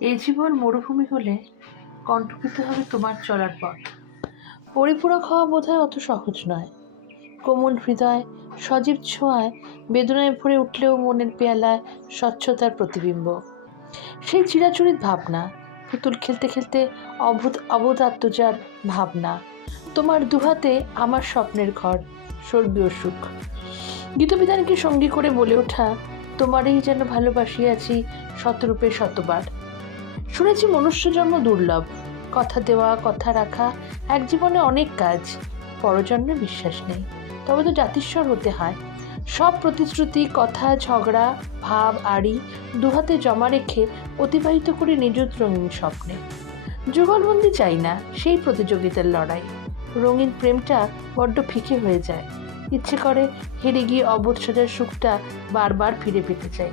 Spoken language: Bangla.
এই জীবন মরুভূমি হলে কণ্টকিত হবে তোমার চলার পথ। পরিপূরক হওয়া বোধহয় অত সহজ নয়। কোমল হৃদয়, সজীব ছোঁয়ায় বেদনায় ভরে উঠলেও মনের পেয়ালায় স্বচ্ছতার প্রতিবিম্ব। সেই চিরাচরিত ভাবনা, পুতুল খেলতে খেলতে অবোধ আত্মজার ভাবনা। তোমার দুহাতে আমার স্বপ্নের ঘর, স্বর্গীয় সুখ। গীতবিতানকে সঙ্গী করে বলে ওঠা, তোমারই যেন ভালোবাসিয়াছি শতরূপে শতবার। শুনেছি মনুষ্য জন্ম দুর্লভ, কথা দেওয়া কথা রাখা এক জীবনে অনেক কাজ, পরজন্মে বিশ্বাস নেই। তবে তো জাতিস্বর হতে হয়। সব প্রতিশ্রুতি, কথা, ঝগড়া, ভাব আড়ি দুহাতে জমা রেখে অতিবাহিত করে নিযুত রঙিন স্বপ্নে। যুগলবন্দি চাই না, সেই প্রতিযোগিতার লড়াই। রঙিন প্রেমটা বড্ড ফিকে হয়ে যায়। ইচ্ছে করে হেরে গিয়ে অবোধ সাজার সুখটা বারবার ফিরে পেতে চাই।